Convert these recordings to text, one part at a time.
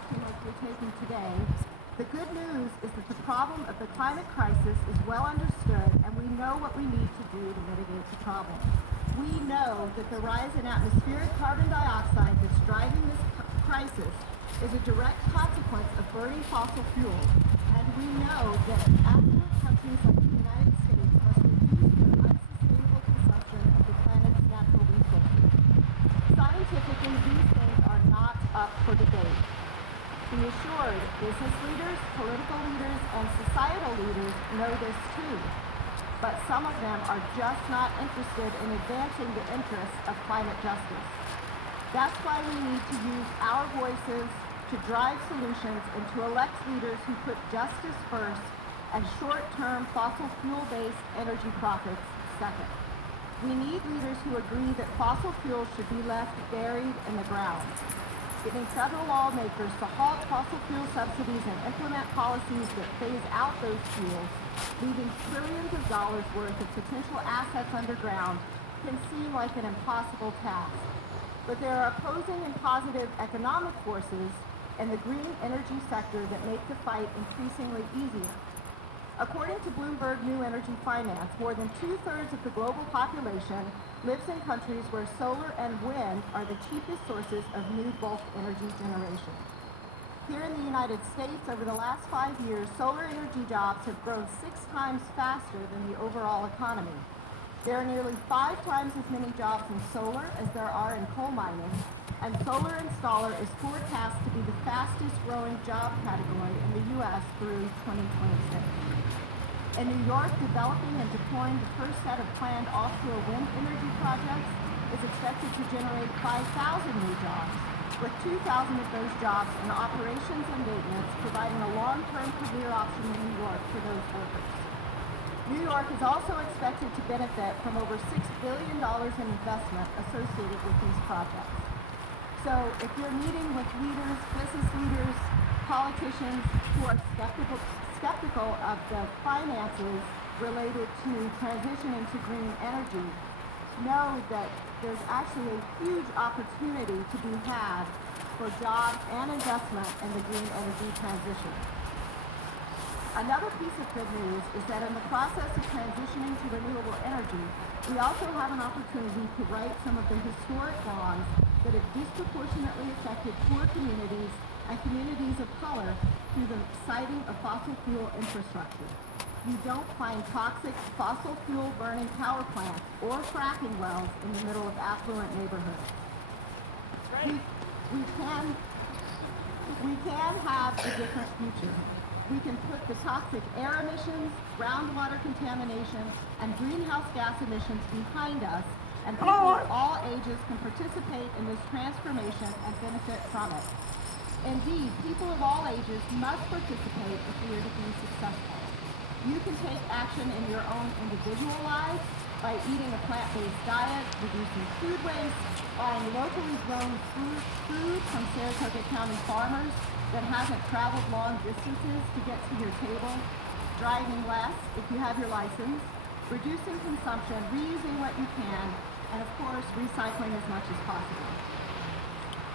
action as we're taking today, the good news is that the problem of the climate crisis is well understood, and we know what we need to do to mitigate the problem. We know that the rise in atmospheric carbon dioxide that's driving this crisis is a direct consequence of burning fossil fuels, and we know that affluent countries like the United States must reduce their unsustainable consumption of the planet's natural resources. Scientifically, these things are not up for debate. Be assured, business leaders, political leaders, and societal leaders know this too. But some of them are just not interested in advancing the interests of climate justice. That's why we need to use our voices to drive solutions and to elect leaders who put justice first and short-term fossil fuel-based energy profits second. We need leaders who agree that fossil fuels should be left buried in the ground, giving federal lawmakers to halt fossil fuel subsidies and implement policies that phase out those fuels, leaving trillions of dollars worth of potential assets underground, can seem like an impossible task. But there are opposing and positive economic forces in the green energy sector that make the fight increasingly easier. According to Bloomberg New Energy Finance, more than 2/3 of the global population lives in countries where solar and wind are the cheapest sources of new bulk energy generation. Here in the United States, over the last 5 years, solar energy jobs have grown 6 times faster than the overall economy. There are nearly 5 times as many jobs in solar as there are in coal mining, and solar installer is forecast to be the fastest growing job category in the U.S. through 2026. In New York, developing and deploying the first set of planned offshore wind energy projects is expected to generate 5,000 new jobs, with 2,000 of those jobs in operations and maintenance, providing a long-term career option in New York for those workers. New York is also expected to benefit from over $6 billion in investment associated with these projects. So if you're meeting with leaders, business leaders, politicians who are skeptical of the finances related to transitioning to green energy, know that there's actually a huge opportunity to be had for jobs and investment in the green energy transition. Another piece of good news is that in the process of transitioning to renewable energy, we also have an opportunity to right some of the historic wrongs that have disproportionately affected poor communities and communities of color through the siting of fossil fuel infrastructure. You don't find toxic fossil fuel burning power plants or fracking wells in the middle of affluent neighborhoods. We can have a different future. We can put the toxic air emissions, groundwater contamination, and greenhouse gas emissions behind us, and people of all ages can participate in this transformation and benefit from it. Indeed, people of all ages must participate if we are to be successful. You can take action in your own individual lives by eating a plant-based diet, reducing food waste, buying locally grown food from Saratoga County farmers that hasn't traveled long distances to get to your table, driving less if you have your license, reducing consumption, reusing what you can, and of course, recycling as much as possible.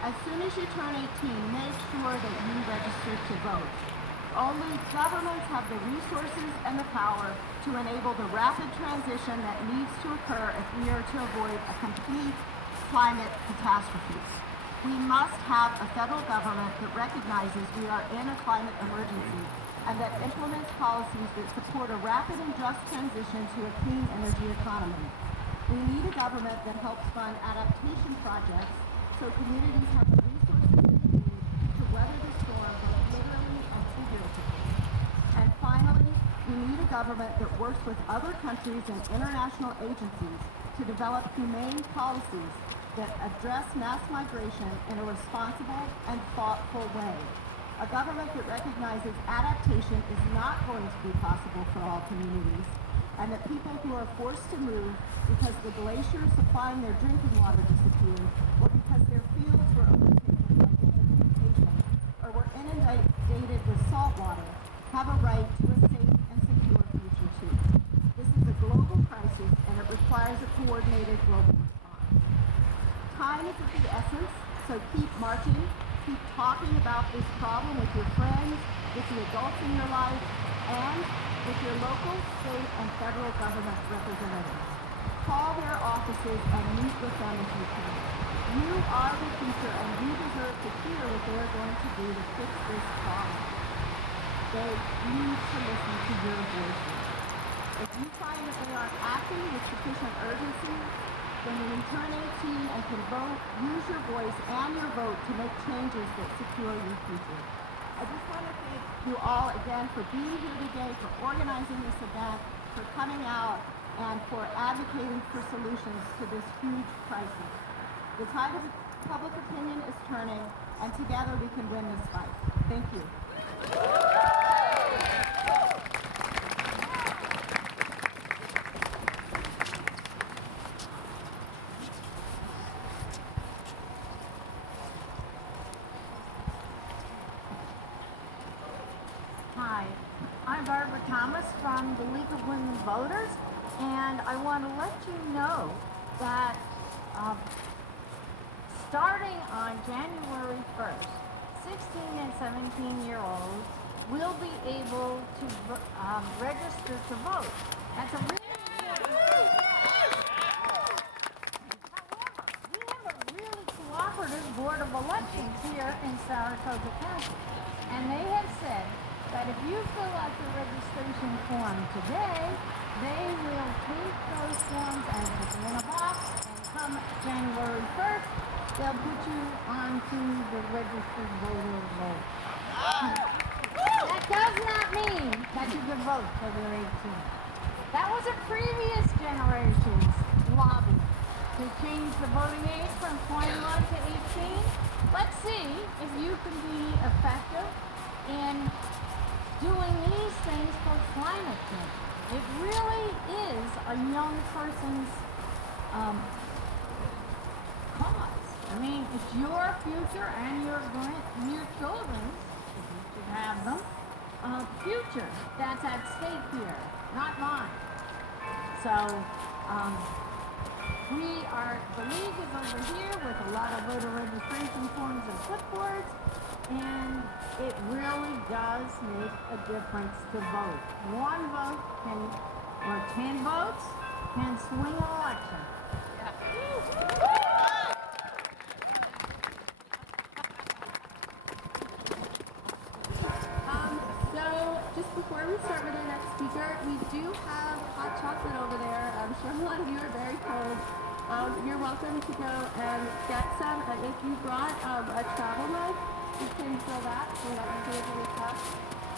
As soon as you turn 18, make sure that you register to vote. Only governments have the resources and the power to enable the rapid transition that needs to occur if we are to avoid a complete climate catastrophe. We must have a federal government that recognizes we are in a climate emergency and that implements policies that support a rapid and just transition to a clean energy economy. We need a government that helps fund adaptation projects so communities have the resources they need to weather the storm both literally and figuratively. And finally, we need a government that works with other countries and international agencies to develop humane policies that address mass migration in a responsible and thoughtful way. A government that recognizes adaptation is not going to be possible for all communities, and that people who are forced to move because the glaciers supplying their drinking water disappeared, or because their fields were overtaken by desertification, or were inundated with salt water, have a right to a safe and secure future too. This is a global crisis, and it requires a coordinated global response. Time is of the essence, so keep marching, Keep talking about this problem with your friends, with the adults in your life, and with your local, state, and federal government representatives. Call their offices and meet with them if you can. You are the future, and you deserve to hear what they're going to do to fix this problem. They need to listen to your voices. If you find that they aren't acting with sufficient urgency, then when you turn 18 and can vote, use your voice and your vote to make changes that secure your future. I just want to thank you all again for being here today, for organizing this event, for coming out, and for advocating for solutions to this huge crisis. The tide of public opinion is turning, and together we can win this fight. Thank you. Hi, I'm Barbara Thomas from the League of Women Voters, and I want to let you know that starting on January 1st, 16 and 17-year-olds will be able to register to vote. That's a really However, we have a really cooperative Board of Elections here in Saratoga County, and they have said that if you fill out the registration form today, they will take those forms and put them in a box, and come January 1st, they'll put you onto the registered voter roll. That does not mean that you can vote till you're 18. That was a previous generation's lobby to change the voting age from 21 to 18. Let's see if you can be effective in doing these things for climate change. It really is a young person's cause. I mean, it's your future and your children's, if you should have them, future that's at stake here, not mine. So, the league is over here with a lot of voter registration forms and clipboards, and it really does make a difference to vote. One vote or 10 votes can swing an election. So just before we start with our next speaker, we do have hot chocolate over there. I'm sure a lot of you are very cold. You're welcome to go and get some. And if you brought a travel mug, you can fill that so that you can really tough.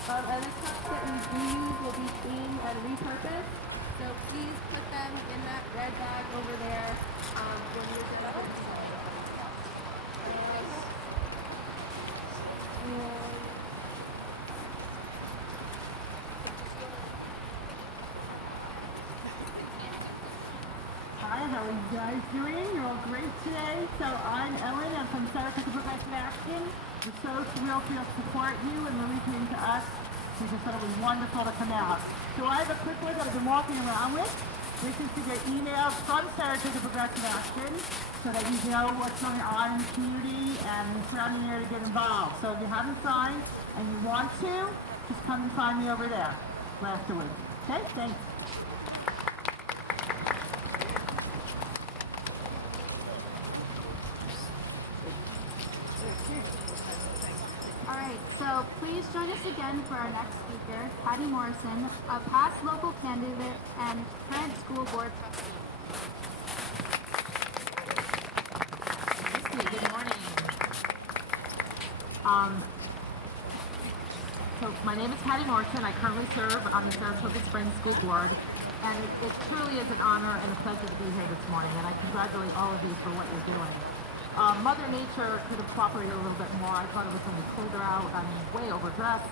And the cups that we do use will be cleaned and repurposed. So please put them in that red bag over there when you're done. Hi, how are you guys doing? You're all great today. So I'm Ellen. I'm from Saratoga Progressive Action. We're so thrilled to support you and really came to us. We just thought it was wonderful to come out. So I have a clipboard that I've been walking around with. This is to get emails from Saratoga Progressive Action so that you know what's going on in the community and the surrounding area to get involved. So if you haven't signed and you want to, just come and find me over there afterwards. Okay, thanks. Alright, so please join us again for our next speaker, Patty Morrison, a past local candidate and current school board trustee. Okay, good morning. So my name is Patty Morrison. I currently serve on the Saratoga Springs School Board, and it truly is an honor and a pleasure to be here this morning, and I congratulate all of you for what you're doing. Mother Nature could have cooperated a little bit more. I thought it was going to be colder out. I'm way overdressed.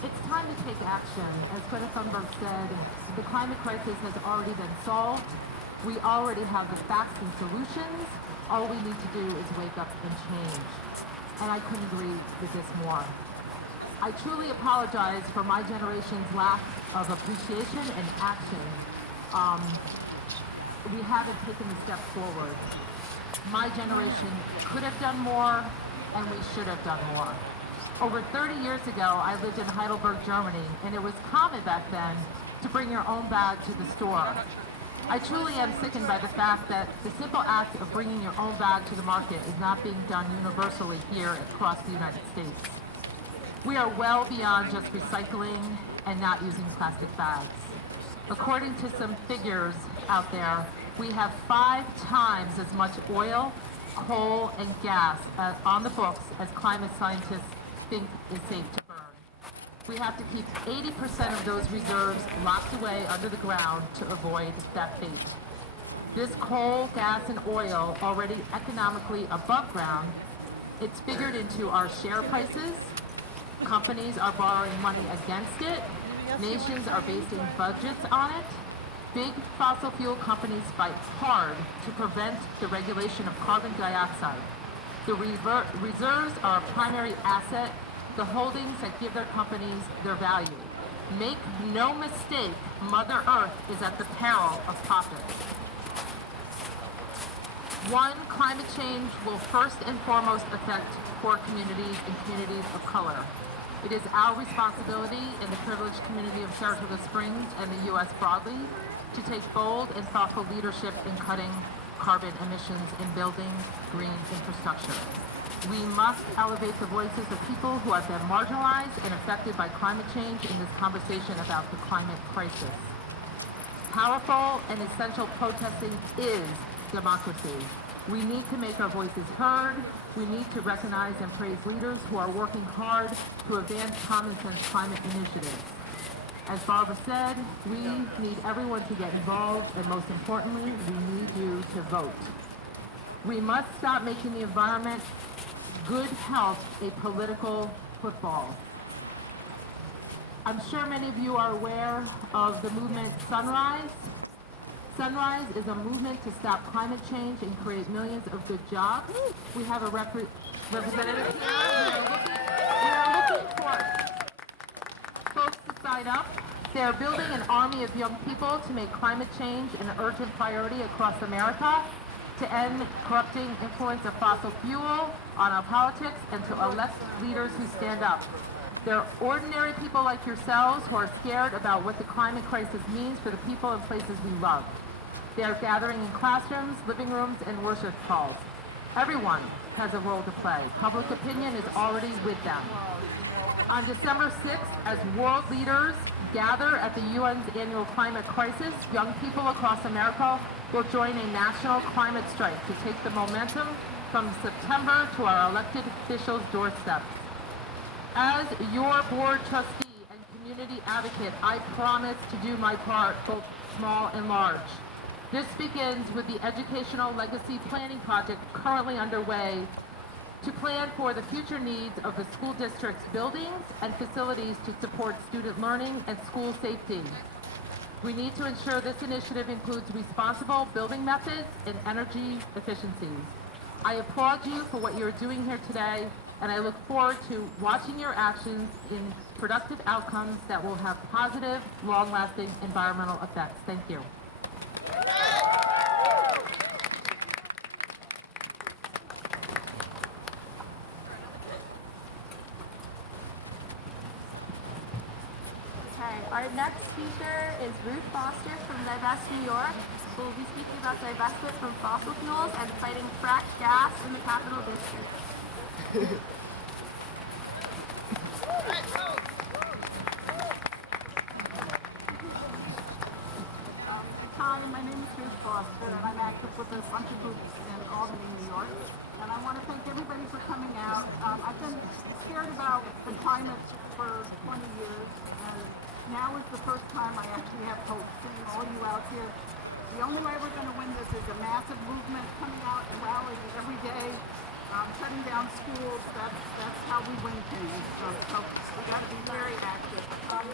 It's time to take action. As Greta Thunberg said, the climate crisis has already been solved. We already have the facts and solutions. All we need to do is wake up and change. And I couldn't agree with this more. I truly apologize for my generation's lack of appreciation and action. We haven't taken the step forward. My generation could have done more, and we should have done more. Over 30 years ago, I lived in Heidelberg, Germany, and it was common back then to bring your own bag to the store. I truly am sickened by the fact that the simple act of bringing your own bag to the market is not being done universally here across the United States. We are well beyond just recycling and not using plastic bags. According to some figures out there, we have 5 times as much oil, coal, and gas on the books as climate scientists think is safe to burn. We have to keep 80% of those reserves locked away under the ground to avoid that fate. This coal, gas, and oil already economically above ground, it's figured into our share prices. Companies are borrowing money against it. Nations are basing budgets on it. Big fossil fuel companies fight hard to prevent the regulation of carbon dioxide. The reserves are a primary asset, the holdings that give their companies their value. Make no mistake, Mother Earth is at the peril of profit. One, climate change will first and foremost affect poor communities and communities of color. It is our responsibility in the privileged community of Saratoga Springs and the U.S. broadly to take bold and thoughtful leadership in cutting carbon emissions and building green infrastructure. We must elevate the voices of people who have been marginalized and affected by climate change in this conversation about the climate crisis. Powerful and essential protesting is democracy. We need to make our voices heard. We need to recognize and praise leaders who are working hard to advance common sense climate initiatives. As Barbara said, we need everyone to get involved, and most importantly, we need you to vote. We must stop making the environment, good health, a political football. I'm sure many of you are aware of the movement Sunrise. Sunrise is a movement to stop climate change and create millions of good jobs. We have a representative here. We are looking for folks to sign up. They are building an army of young people to make climate change an urgent priority across America, to end corrupting influence of fossil fuel on our politics, and to elect leaders who stand up. They're ordinary people like yourselves who are scared about what the climate crisis means for the people and places we love. They are gathering in classrooms, living rooms, and worship halls. Everyone has a role to play. Public opinion is already with them. On December 6th, as world leaders gather at the UN's annual climate crisis, young people across America will join a national climate strike to take the momentum from September to our elected officials' doorstep. As your board trustee and community advocate, I promise to do my part, both small and large. This begins with the Educational Legacy Planning Project currently underway to plan for the future needs of the school district's buildings and facilities to support student learning and school safety. We need to ensure this initiative includes responsible building methods and energy efficiencies. I applaud you for what you're doing here today, and I look forward to watching your actions in productive outcomes that will have positive, long-lasting environmental effects. Thank you. Our next speaker is Ruth Foster from Divest New York, who will be speaking about divestment from fossil fuels and fighting fracked gas in the Capital District. Hi, my name is Ruth Foster, and I'm active with a bunch of groups in Albany, New York. And I want to thank everybody for coming out. I've been scared about the climate for 20 years, and now is the first time I actually have hope seeing all you out here. The only way we're going to win this is a massive movement coming out and rallying every day, shutting down schools. That's how we win things. So we got to be very active. I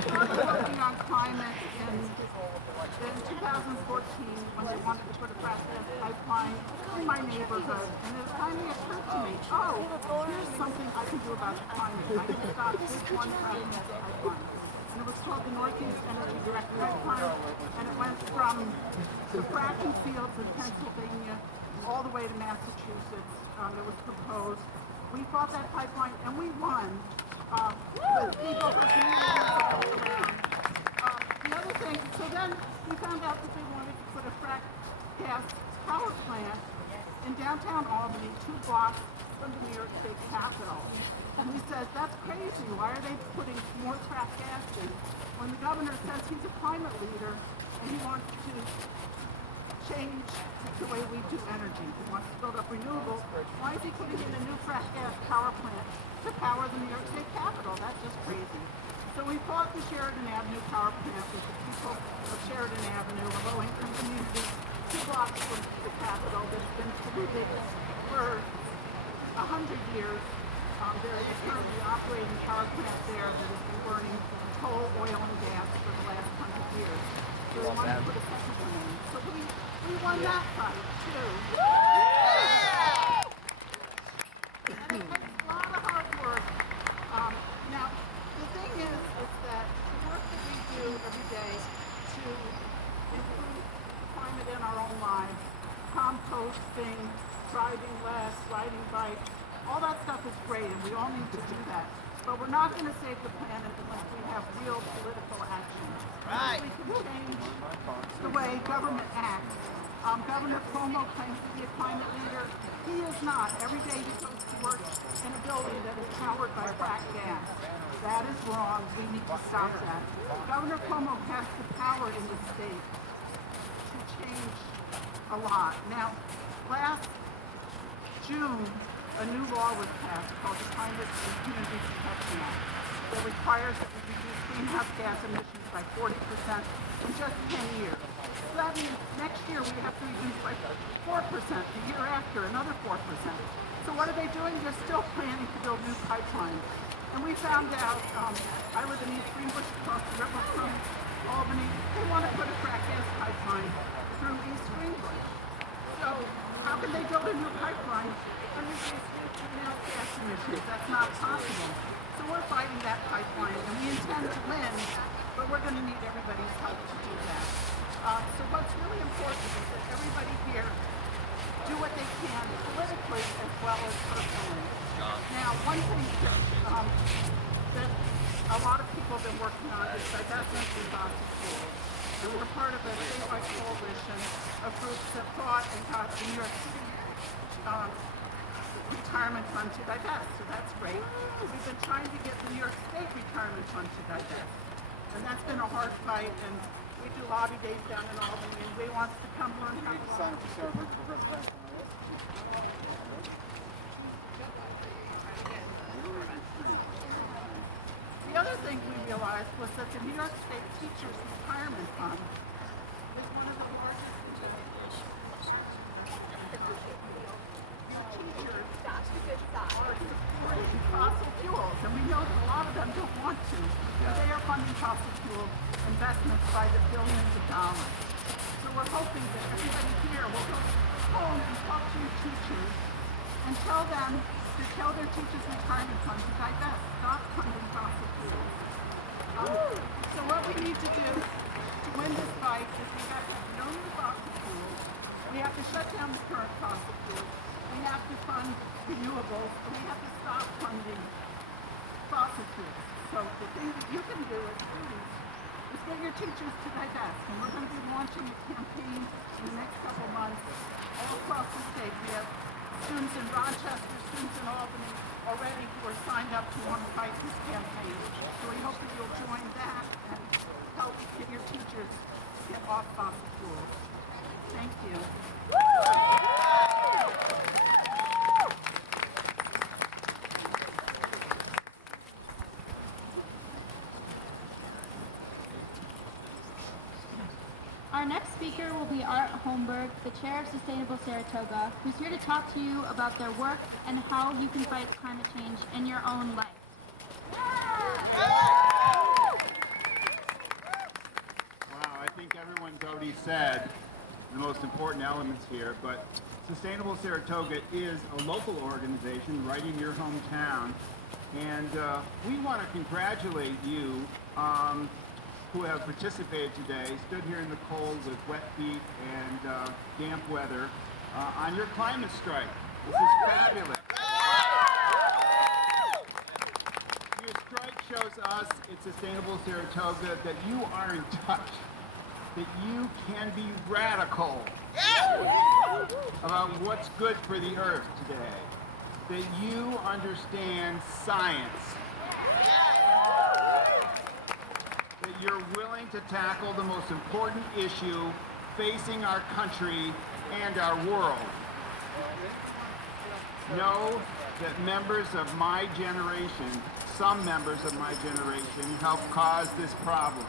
started working on climate in 2014 when they wanted to put a frack gas pipeline in my neighborhood, and it finally occurred to me, oh, here's something I can do about the climate. I can stop this one frack gas pipeline. And it was called the Northeast Energy Direct Pipeline, and it went from the fracking fields in Pennsylvania all the way to Massachusetts. It was proposed. We fought that pipeline and we won. With people from communities all around. The other thing, so then we found out that they wanted to put a frac gas power plant in downtown Albany, 2 blocks from the New York State Capitol. And we said, that's crazy. Why are they putting more frac gas in? When the governor says he's a climate leader and he wants to change the way we do energy. He wants to build up renewables. Why is he putting in a new frac gas power plant to power the New York State Capitol? That's just crazy. So we fought the Sheridan Avenue power plant with the people of Sheridan Avenue, a low-income community, 2 blocks from the Capitol that's been polluted for 100 years. There is currently operating power plant there that has been burning coal, oil, and gas for the last 100 years. So we want to put a second one in. So we won that fight too. And it takes a lot of hard work. Now, the thing is that the work that we do every day to improve the climate in our own lives, composting, driving less, riding bikes, all that stuff is great and we all need to do that. But we're not going to save the planet unless we have real political action. Right. We can change the way government acts. Governor Cuomo claims to be a climate leader. He is not. Every day he goes to work in a building that is powered by frac gas. That is wrong. We need to stop that. Governor Cuomo has the power in the state to change a lot. Now, last June, a new law was passed called the Climate and Community Protection Act that requires that we reduce greenhouse gas emissions by 40% in just 10 years. So that means next year we have to reduce by 4%, the year after another 4%. So what are they doing? They're still planning to build new pipelines. And we found out, I live in East Greenbush across the river from Albany, they want to put a frac gas pipeline through East Greenbush. So how can they build a new pipeline and reduce greenhouse gas emissions? That's not possible. So we're fighting that pipeline, and we intend to win, but we're going to need everybody's help to do that. So what's really important is that everybody here do what they can politically as well as personally. Now, one thing that a lot of people have been working on is divestment from fossil fuels. And we're part of a statewide coalition of groups that fought and got the New York City retirement fund to divest, so that's great. We've been trying to get the New York State retirement fund to divest, and that's been a hard fight, and we do lobby days down in Albany, and we wants to come learn how to sign up to serve for presidential. The other thing we realized was that the New York State Teachers Retirement Fund is one of the largest supporting fossil fuels, and we know that a lot of them don't want to. They are funding fossil fuel investments by the billions of dollars. So we're hoping that everybody here will go home and talk to your teachers and tell them to tell their teachers' retirement fund to divest, stop funding fossil fuels. So what we need to do to win this fight is we have to have no new fossil fuels. We have to shut down the current fossil fuels. We have to fund renewables, and we have to stop funding fossil fuels. So the thing that you can do as students is get your teachers to divest. And we're going to be launching a campaign in the next couple months all across the state. We have students in Rochester, students in Albany already who are signed up to want to fight this campaign. So we hope that you'll join that and help get your teachers get off fossil fuels. Thank you. Our next speaker will be Art Holmberg, the chair of Sustainable Saratoga, who's here to talk to you about their work and how you can fight climate change in your own life. Wow, I think everyone's already said the most important elements here, but Sustainable Saratoga is a local organization right in your hometown, and we want to congratulate you who have participated today, stood here in the cold with wet feet and damp weather, on your climate strike. This is fabulous. Your strike shows us at Sustainable Saratoga that you are in touch, that you can be radical about what's good for the earth today, that you understand science, that you're willing to tackle the most important issue facing our country and our world. Know that members of my generation, some members of my generation, helped cause this problem.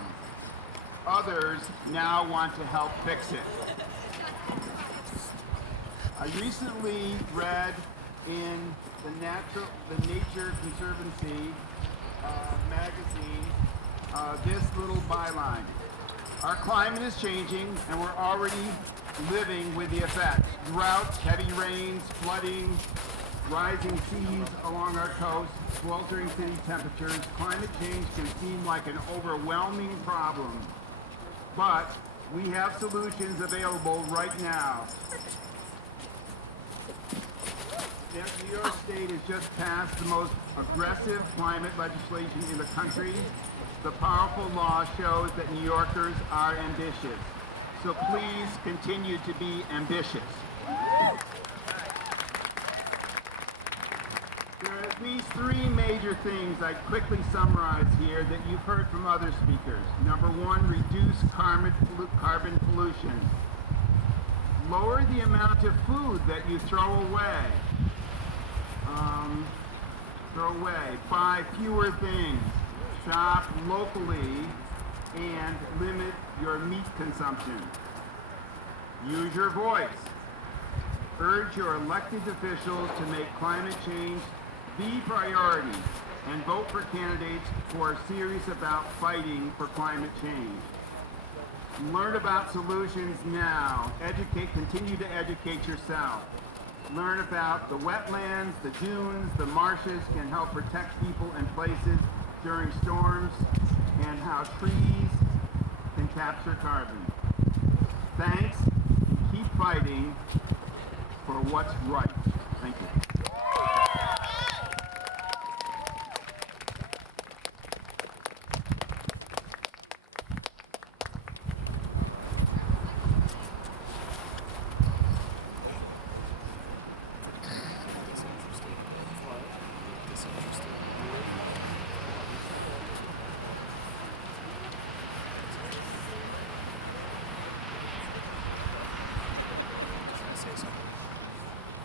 Others now want to help fix it. I recently read in the Nature Conservancy magazine this little byline. Our climate is changing and we're already living with the effects. Droughts, heavy rains, flooding, rising seas along our coast, sweltering city temperatures. Climate change can seem like an overwhelming problem, but we have solutions available right now. New York State has just passed the most aggressive climate legislation in the country. The powerful law shows that New Yorkers are ambitious. So please continue to be ambitious. There are at least three major things I'd quickly summarize here that you've heard from other speakers. Number one, reduce carbon pollution. Lower the amount of food that you throw away. Buy fewer things. Shop locally and limit your meat consumption. Use your voice. Urge your elected officials to make climate change the priority and vote for candidates who are serious about fighting for climate change. Learn about solutions now. Continue to educate yourself. Learn about the wetlands, the dunes, the marshes can help protect people and places during storms, and how trees can capture carbon. Thanks. Keep fighting for what's right. Thank you.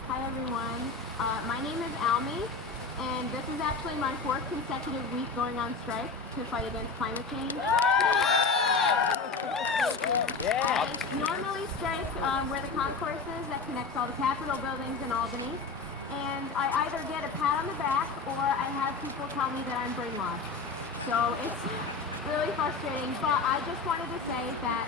Hi everyone, my name is Almi, and this is actually my 4th consecutive week going on strike to fight against climate change. I normally strike where the concourse is that connects all the Capitol buildings in Albany, and I either get a pat on the back or I have people tell me that I'm brainwashed. So it's really frustrating, but I just wanted to say that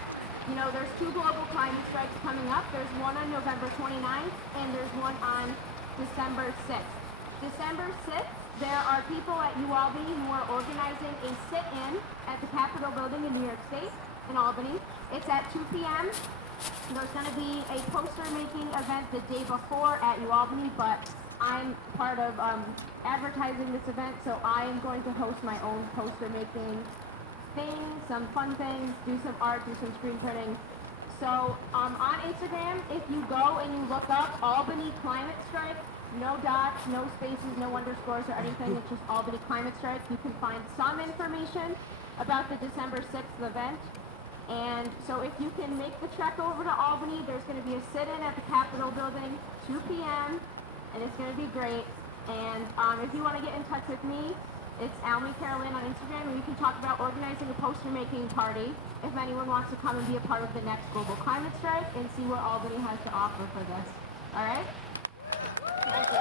there's 2 global climate strikes coming up. There's one on November 29th, and there's one on December 6th. December 6th, there are people at UAlbany who are organizing a sit-in at the Capitol building in New York State, in Albany. It's at 2 p.m. There's going to be a poster-making event the day before at UAlbany, but I'm part of advertising this event, so I am going to host my own poster-making things, some fun things, do some art, do some screen printing. So on Instagram, if you go and you look up Albany Climate Strike, no dots, no spaces, no underscores or anything, it's just Albany Climate Strike, you can find some information about the December 6th event. And so if you can make the trek over to Albany, there's going to be a sit-in at the Capitol building, 2 p.m., and it's going to be great. And if you want to get in touch with me, it's Almi Carolyn on Instagram, and we can talk about organizing a poster-making party if anyone wants to come and be a part of the next global climate strike and see what Albany has to offer for this. All right? Thank you.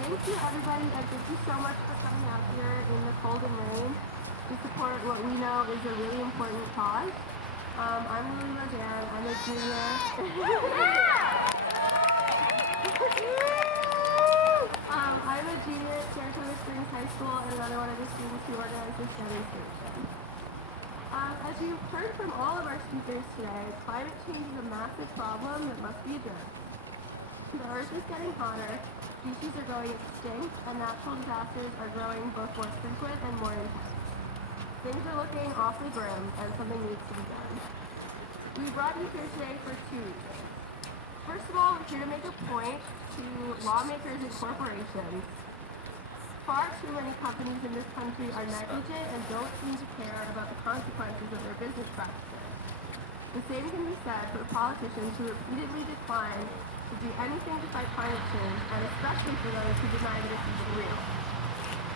Thank you everybody, and thank you so much for coming out here in the cold and rain. to support what we know is a really important cause. I'm Lily Rodan. I'm a junior. I'm a junior at Saratoga Springs High School and another one of the students who organized this demonstration. As you've heard from all of our speakers today, climate change is a massive problem that must be addressed. The Earth is getting hotter, species are going extinct, and natural disasters are growing both more frequent and more intense. Things are looking awfully grim, and something needs to be done. We brought you here today for 2 reasons. First of all, we're here to make a point to lawmakers and corporations. Far too many companies in this country are negligent and don't seem to care about the consequences of their business practices. The same can be said for politicians who repeatedly decline to do anything to fight climate change, and especially for those who deny that it's even real.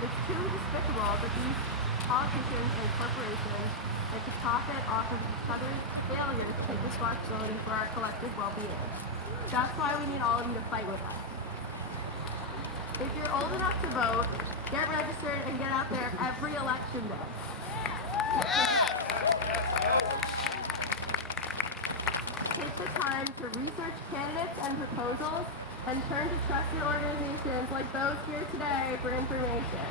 It's truly despicable that these politicians and corporations like to profit off of each other's failures to take responsibility for our collective well-being. That's why we need all of you to fight with us. If you're old enough to vote, get registered and get out there every election day. Take the time to research candidates and proposals and turn to trusted organizations like those here today for information.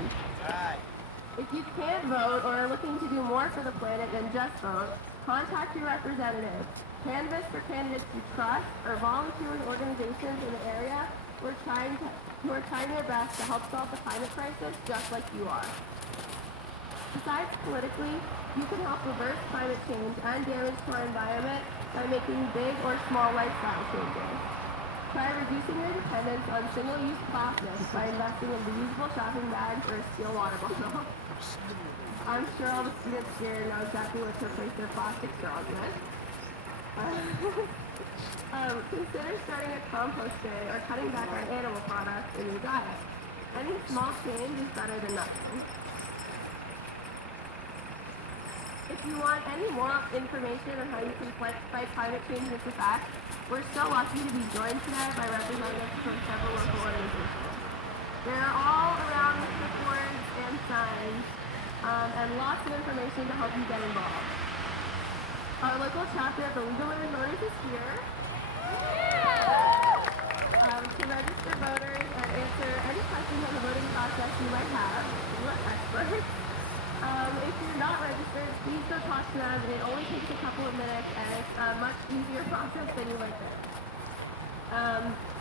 If you can't vote or are looking to do more for the planet than just vote, contact your representative, canvass for candidates you trust, or volunteer with organizations in the area who are trying their best to help solve the climate crisis just like you are. Besides politically, you can help reverse climate change and damage to our environment by making big or small lifestyle changes. Try reducing your dependence on single-use plastics by investing in reusable shopping bags or a steel water bottle. I'm sure all the students here know exactly what to replace their plastic straws with. Consider starting a compost day or cutting back on animal products in your diet. Any small change is better than nothing. If you want any more information on how you can fight climate change and its effects, we're so lucky to be joined today by representatives from several local organizations. They're all around with clipboards and signs, and lots of information to help you get involved. Our local chapter of the Legal Women Voters is here to register voters and answer any questions on the voting process you might have. We're experts. If you're not registered, please go talk to them. It only takes a couple of minutes, and it's a much easier process than you might think.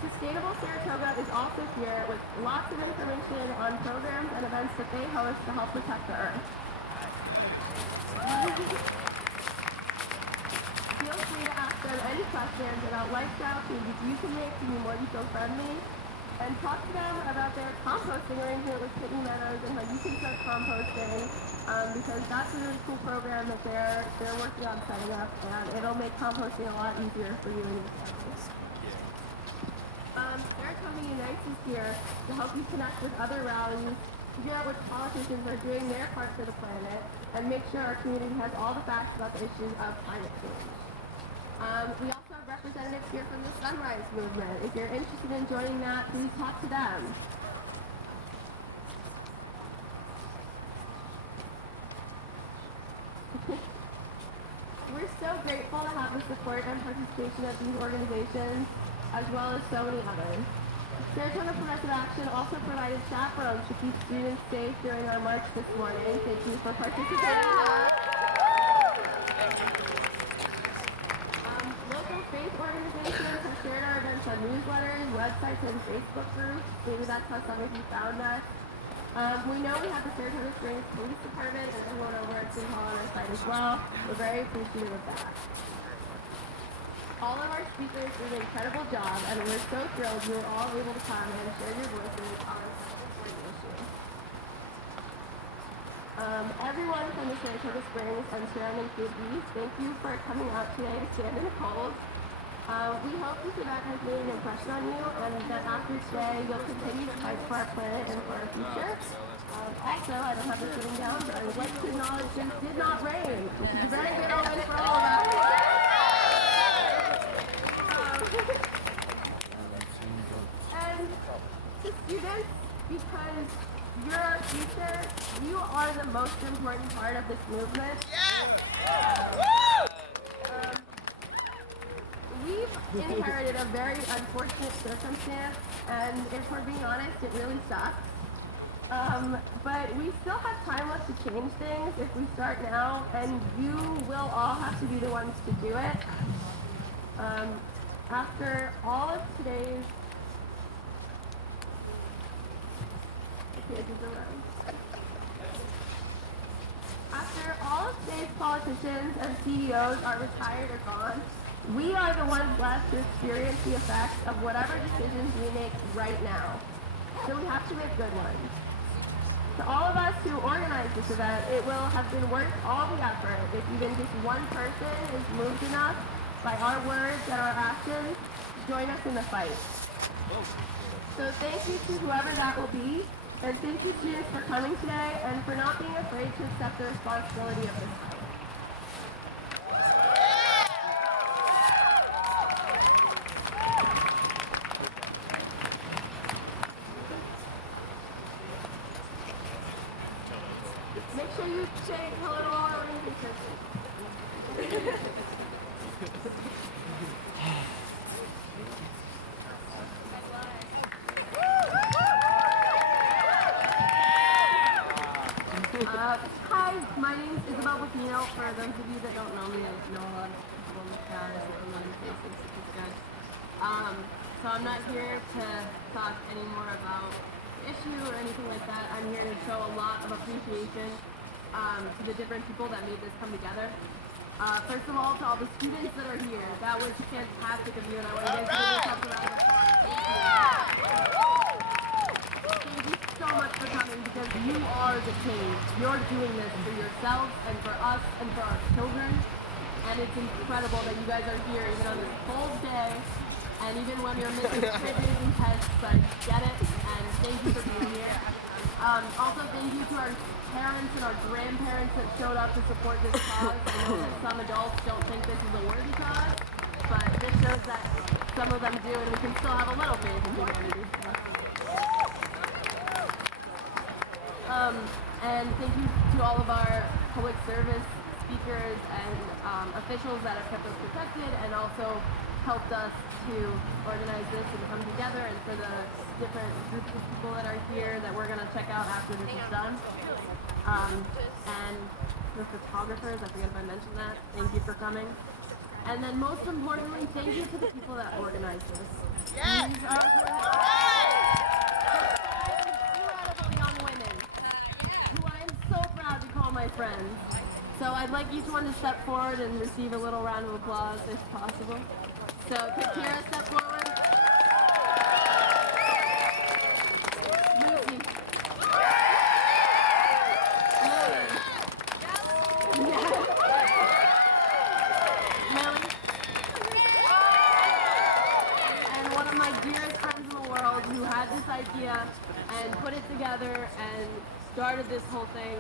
Sustainable Saratoga is also here with lots of information on programs and events that they host to help protect the Earth. Feel free to ask them any questions about lifestyle changes you can make to be more eco-friendly, and talk to them about their composting arrangement with Pitney Meadows and how you can start composting, because that's a really cool program that they're working on setting up, and it'll make composting a lot easier for you and your family. Saratoga Unites is here to help you connect with other rallies, figure out which politicians are doing their part for the planet, and make sure our community has all the facts about the issues of climate change. We also have representatives here from the Sunrise Movement. If you're interested in joining that, please talk to them. We're so grateful to have the support and participation of these organizations, as well as so many others. Saratoga Progressive Action also provided chaperones to keep students safe during our march this morning. Thank you for participating. Local faith organizations have shared our events on newsletters, websites, and Facebook groups. Maybe that's how some of you found us. We know we have the Saratoga Springs Police Department and everyone over at City Hall on our site as well. We're very appreciative of that. All of our speakers did an incredible job, and we're so thrilled you were all able to come and share your voices on this important issue. Everyone from the Saratoga Springs and surrounding communities, thank you for coming out today to stand in the cold. We hope this event has made an impression on you, and that after today you'll continue to fight for our planet and for our future. Also, I don't have this written down, but I would like to acknowledge it did not rain, which is a very good omen for all of us. And to students, because You're our future. You are the most important part of this movement. We've inherited a very unfortunate circumstance, and if we're being honest, it really sucks. But we still have time left to change things if we start now, and you will all have to be the ones to do it. After all of today's After all of today's politicians and CEOs are retired or gone, we are the ones left to experience the effects of whatever decisions we make right now. So we have to make good ones. To all of us who organized this event, it will have been worth all the effort if even just one person is moved enough by our words and our actions to join us in the fight. So thank you to whoever that will be, and thank you students for coming today and for not being afraid to accept the responsibility of this fight. Make sure you say hello to all our organizations. Hi, my name is Isabel Bocchino. For those of you that don't know me, I know a lot of people in the crowd. I see familiar faces, which is good. So I'm not here to talk any more about the issue or anything like that. I'm here to show a lot of appreciation to the different people that made this come together. First of all, to all the students that are here, that was fantastic of you, and I want you guys to give yourselves a round of applause. Thank you. Thank you so much for coming, because you are the change. You're doing this for yourselves and for us and for our children, and it's incredible that you guys are here even on this cold day, and even when you're missing quizzes and tests. I get it, and thank you for being here. Also, thank you to our parents and our grandparents that showed up to support this cause. I know that some adults don't think this is a worthy cause, but this shows that some of them do, and we can still have a little faith in humanity. And thank you to all of our public service speakers and officials that have kept us protected and also helped us to organize this and come together, and for the different groups of people that are here that we're going to check out after this is done. And the photographers, I forget if I mentioned that, thank you for coming. And then most importantly, thank you to the people that organized this. Yes! These are incredible young women who I am so proud to call my friends. So I'd like each one to step forward and receive a little round of applause if possible. So could Kira step forward? Lucy. Millie. And one of my dearest friends in the world who had this idea and put it together and started this whole thing,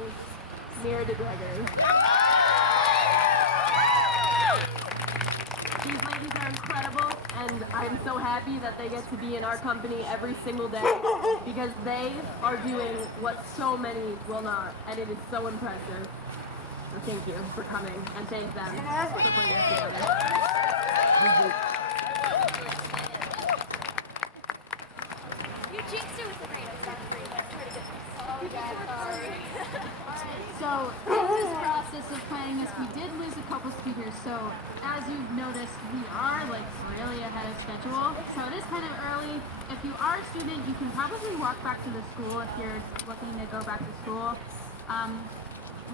Mira DeGregory. These ladies are incredible, and I'm so happy that they get to be in our company every single day, because they are doing what so many will not, and it is so impressive. So thank you for coming, and thank them for putting us together. You jinxed it with the great. I'm sorry. Oh, yeah, sorry. So, in this process of planning this, we did lose a couple speakers. So, as you've noticed, we are really ahead of schedule. So it is kind of early. If you are a student, you can probably walk back to the school if you're looking to go back to school.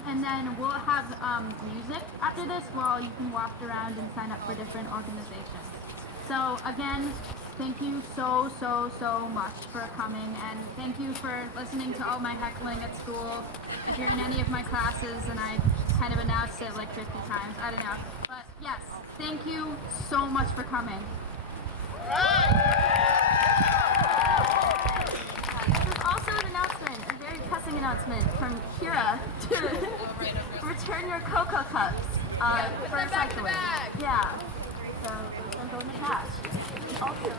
And then we'll have music after this while you can walk around and sign up for different organizations. So again, thank you so much for coming, and thank you for listening to all my heckling at school. If you're in any of my classes, and I kind of announced it like 50 times, I don't know. But yes, thank you so much for coming. This is also an announcement, a very pressing announcement from Kira to return your cocoa cups for recycling. Yeah. So, those are going to trash. Also,